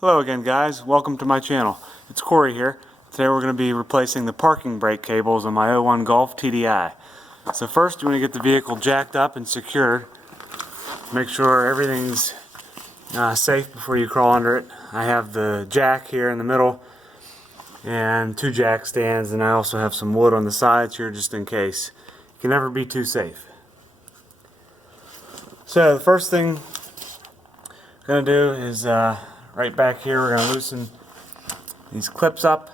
Hello again, guys. Welcome to my channel. It's Corey here. Today we're going to be replacing the parking brake cables on my 01 Golf TDI. So first you want to get the vehicle jacked up and secured. Make sure everything's safe before you crawl under it. I have the jack here in the middle and two jack stands, and I also have some wood on the sides here just in case. You can never be too safe. So the first thing I'm going to do is right back here we're going to loosen these clips up,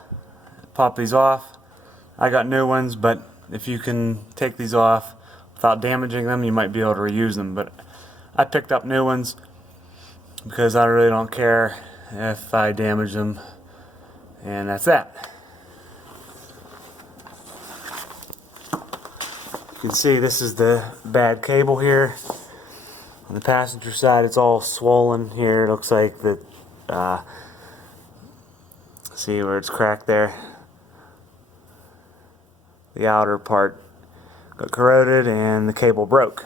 pop these off. I got new ones, but if you can take these off without damaging them, you might be able to reuse them. But I picked up new ones because I really don't care if I damage them, and that's that. You can see this is the bad cable here. On the passenger side it's all swollen here. It looks like the see where it's cracked there? The outer part got corroded and the cable broke.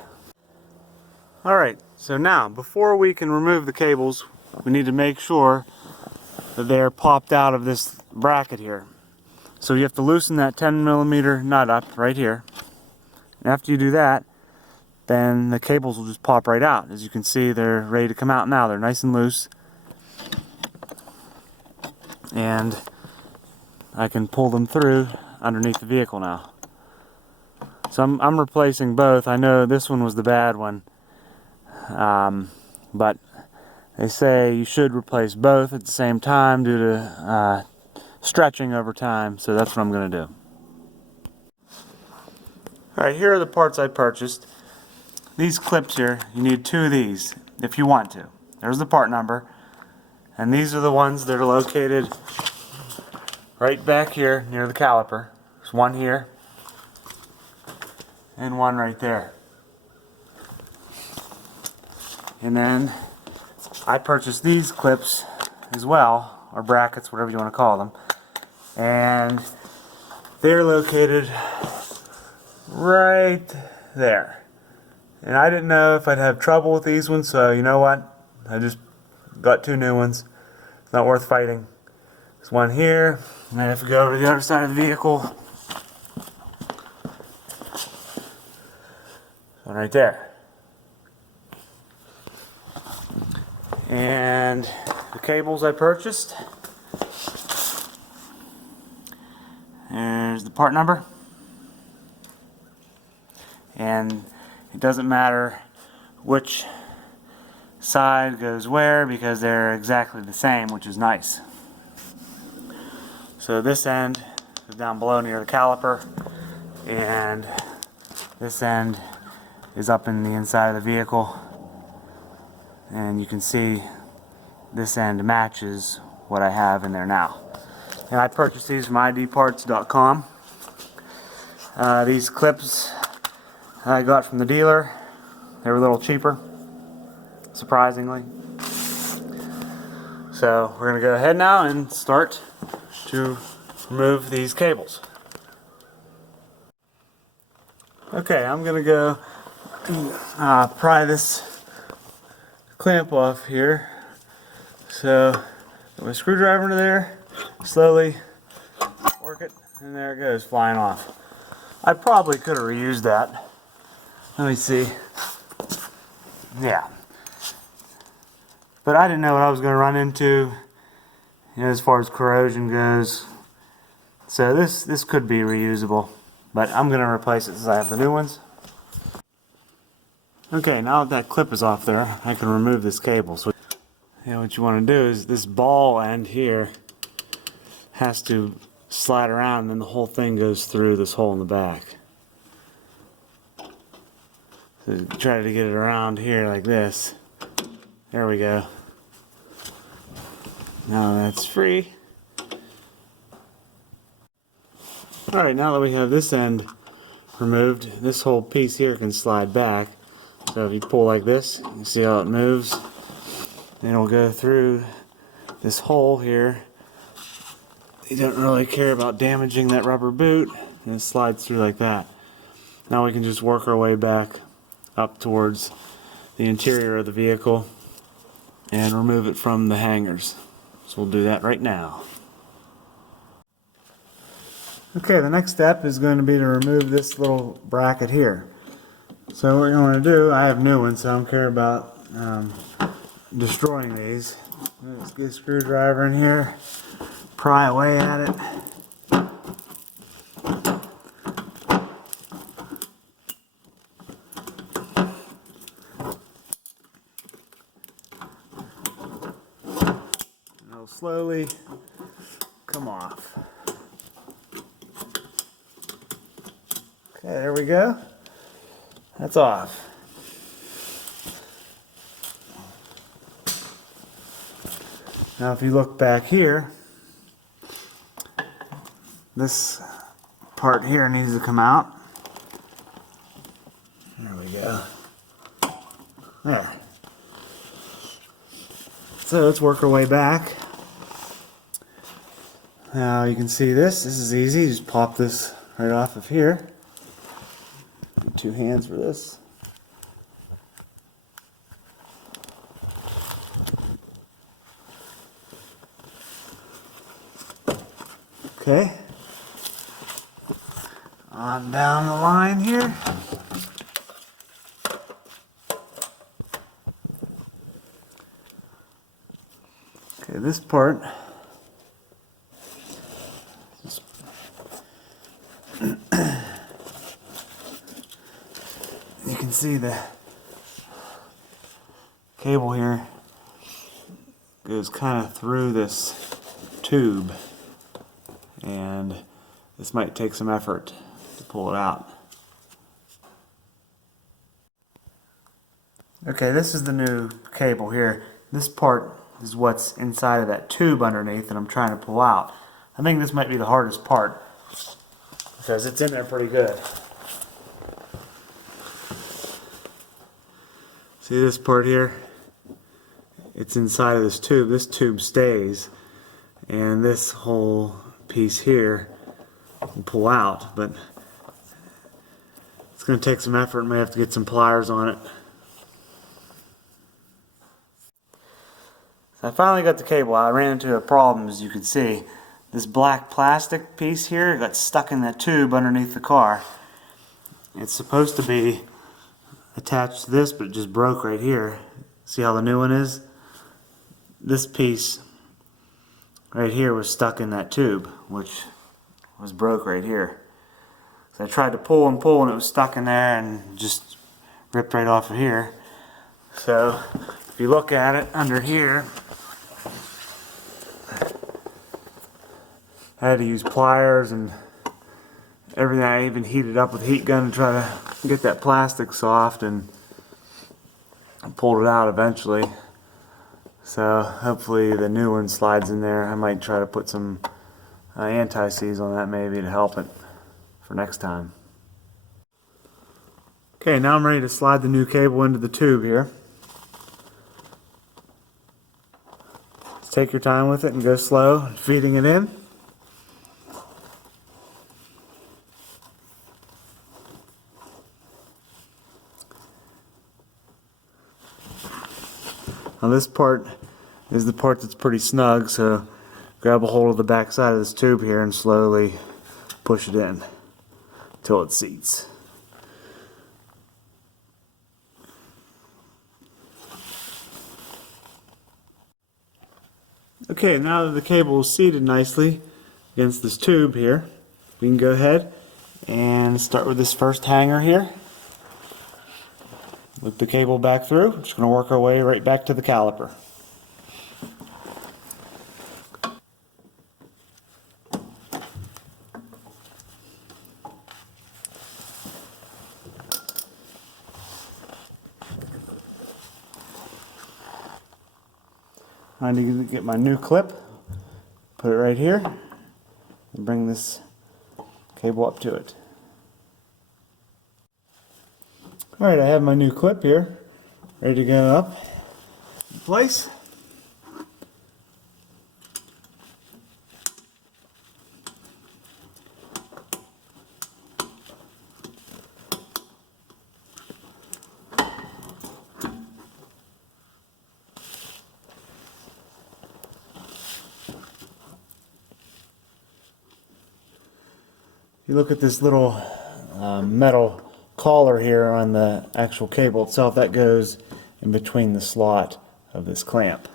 Alright, so now before we can remove the cables, we need to make sure that they are popped out of this bracket here. So you have to loosen that 10mm nut up right here. And after you do that, then the cables will just pop right out. As you can see, they're ready to come out now. They're nice and loose. And I can pull them through underneath the vehicle now. So I'm replacing both. I know this one was the bad one, but they say you should replace both at the same time due to stretching over time, so that's what I'm going to do. Alright, here are the parts I purchased. These clips here, you need two of these if you want to. There's the part number. And these are the ones that are located right back here near the caliper. There's one here and one right there. And then I purchased these clips as well, or brackets, whatever you want to call them. And they're located right there. And I didn't know if I'd have trouble with these ones, so you know what? I just got two new ones. It's not worth fighting. There's one here, and I have to go over to the other side of the vehicle. One right there. And the cables I purchased. There's the part number. And it doesn't matter which side goes where because they're exactly the same, which is nice. So this end is down below near the caliper, and this end is up in the inside of the vehicle, and you can see this end matches what I have in there now. And I purchased these from idparts.com. These clips I got from the dealer. They were a little cheaper, surprisingly. So we're going to go ahead now and start to remove these cables. Okay, I'm going to go pry this clamp off here. So put my screwdriver into there, slowly work it, and there it goes, flying off. I probably could have reused that. Let me see. Yeah. But I didn't know what I was going to run into, you know, as far as corrosion goes. So this could be reusable, but I'm going to replace it since I have the new ones. Okay, now that clip is off there, I can remove this cable. So, you know, what you want to do is this ball end here has to slide around, and then the whole thing goes through this hole in the back. So try to get it around here like this. There we go. Now that's free. Alright, now that we have this end removed, this whole piece here can slide back. So if you pull like this, you see how it moves? And it'll go through this hole here. You don't really care about damaging that rubber boot, and it slides through like that. Now we can just work our way back up towards the interior of the vehicle and remove it from the hangers. So we'll do that right now. Okay, the next step is going to be to remove this little bracket here. So what you're going to do, I have new ones, so I don't care about destroying these. Let's get a screwdriver in here, pry away at it. And it'll slowly come off. Okay, there we go. That's off. Now if you look back here, this part here needs to come out. There we go. There. So let's work our way back. Now you can see this. This is easy. Just pop this right off of here. Two hands for this. Okay. On down the line here. Okay, this part. You can see the cable here goes kind of through this tube, and this might take some effort to pull it out. Okay, this is the new cable here. This part is what's inside of that tube underneath that I'm trying to pull out. I think this might be the hardest part because it's in there pretty good. See this part here? It's inside of this tube. This tube stays, and this whole piece here will pull out, but it's going to take some effort. May have to get some pliers on it. So I finally got the cable out. I ran into a problem, as you can see. This black plastic piece here got stuck in that tube underneath the car. It's supposed to be attached to this, but it just broke right here. See how the new one is? This piece right here was stuck in that tube, which was broke right here. So I tried to pull and pull, and it was stuck in there and just ripped right off of here. So if you look at it under here, I had to use pliers and everything. I even heated up with a heat gun to try to get that plastic soft, and I pulled it out eventually. So hopefully the new one slides in there. I might try to put some anti-seize on that maybe to help it for next time. Okay, now I'm ready to slide the new cable into the tube here. Just take your time with it and go slow, feeding it in. Now this part is the part that's pretty snug, so grab a hold of the back side of this tube here and slowly push it in until it seats. Okay, now that the cable is seated nicely against this tube here, we can go ahead and start with this first hanger here. Loop the cable back through. We're just going to work our way right back to the caliper. I need to get my new clip, put it right here, and bring this cable up to it. Alright, I have my new clip here, ready to go up in place. you look at this little metal collar here on the actual cable itself, that goes in between the slot of this clamp.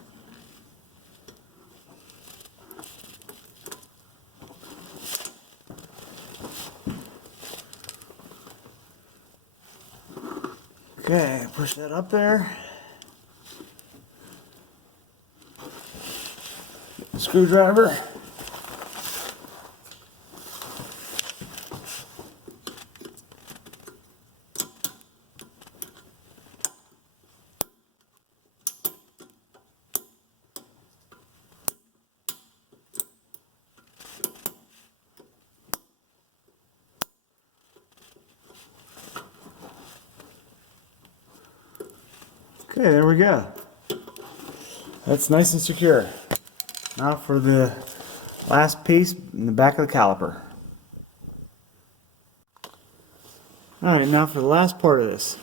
Okay, push that up there. Get the screwdriver. Okay, there we go. That's nice and secure. Now for the last piece in the back of the caliper. Alright, now for the last part of this.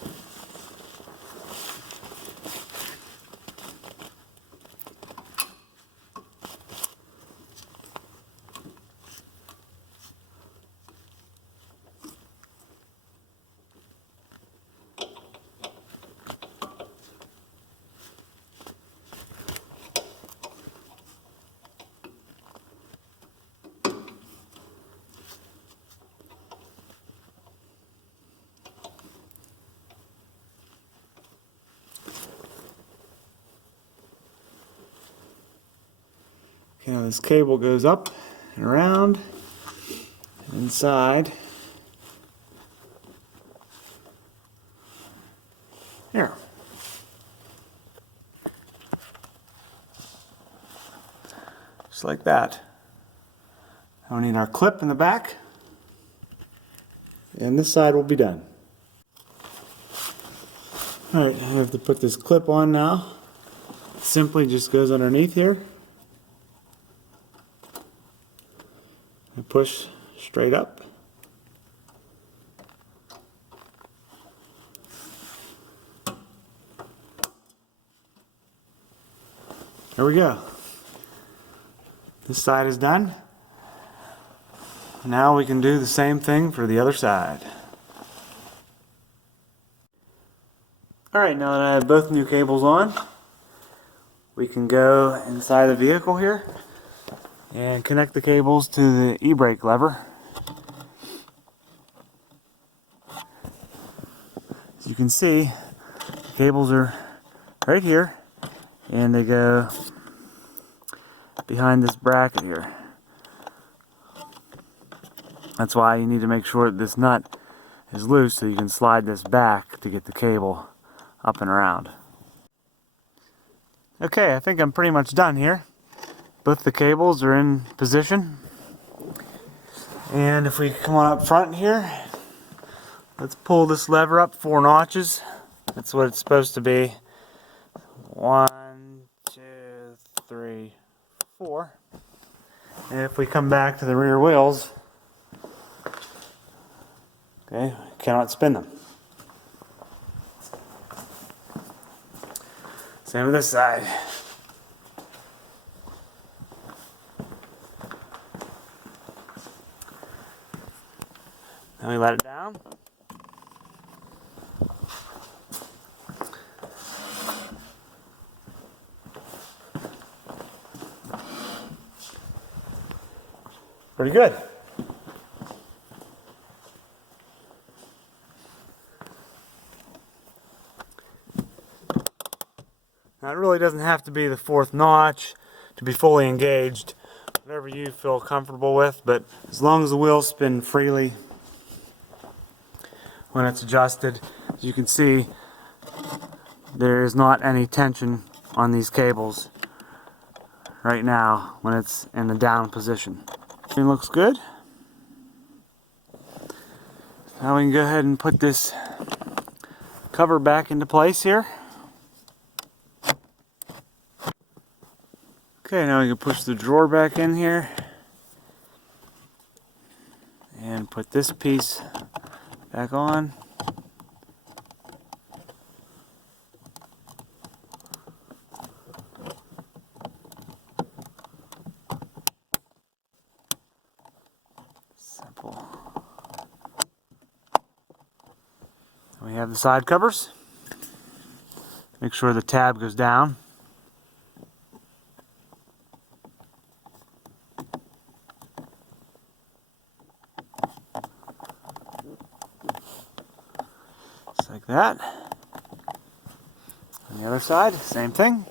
Okay, now this cable goes up and around and inside. Here. Just like that. Now we need our clip in the back. And this side will be done. Alright, I have to put this clip on now. It simply just goes underneath here. And push straight up. There we go. This side is done. Now we can do the same thing for the other side. Alright, now that I have both new cables on, we can go inside the vehicle here and connect the cables to the e-brake lever. As you can see, the cables are right here and they go behind this bracket here. That's why you need to make sure that this nut is loose so you can slide this back to get the cable up and around. Okay, I think I'm pretty much done here. Both the cables are in position. And if we come on up front here, let's pull this lever up 4 notches. That's what it's supposed to be. 1, 2, 3, 4. And if we come back to the rear wheels, okay, cannot spin them. Same with this side. Then we let it down. Pretty good. Now it really doesn't have to be the 4th notch to be fully engaged. Whatever you feel comfortable with, but as long as the wheels spin freely when it's adjusted, as you can see, there is not any tension on these cables right now when it's in the down position. Everything looks good. Now we can go ahead and put this cover back into place here. Okay, now we can push the drawer back in here and put this piece back on. Simple. We have the side covers. Make sure the tab goes down. Just like that. On the other side, same thing.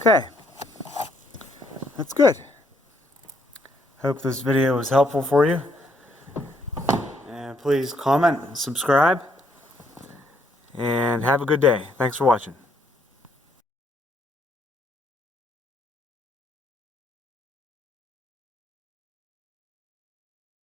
Okay, that's good. Hope this video was helpful for you. And please comment and subscribe. And have a good day. Thanks for watching.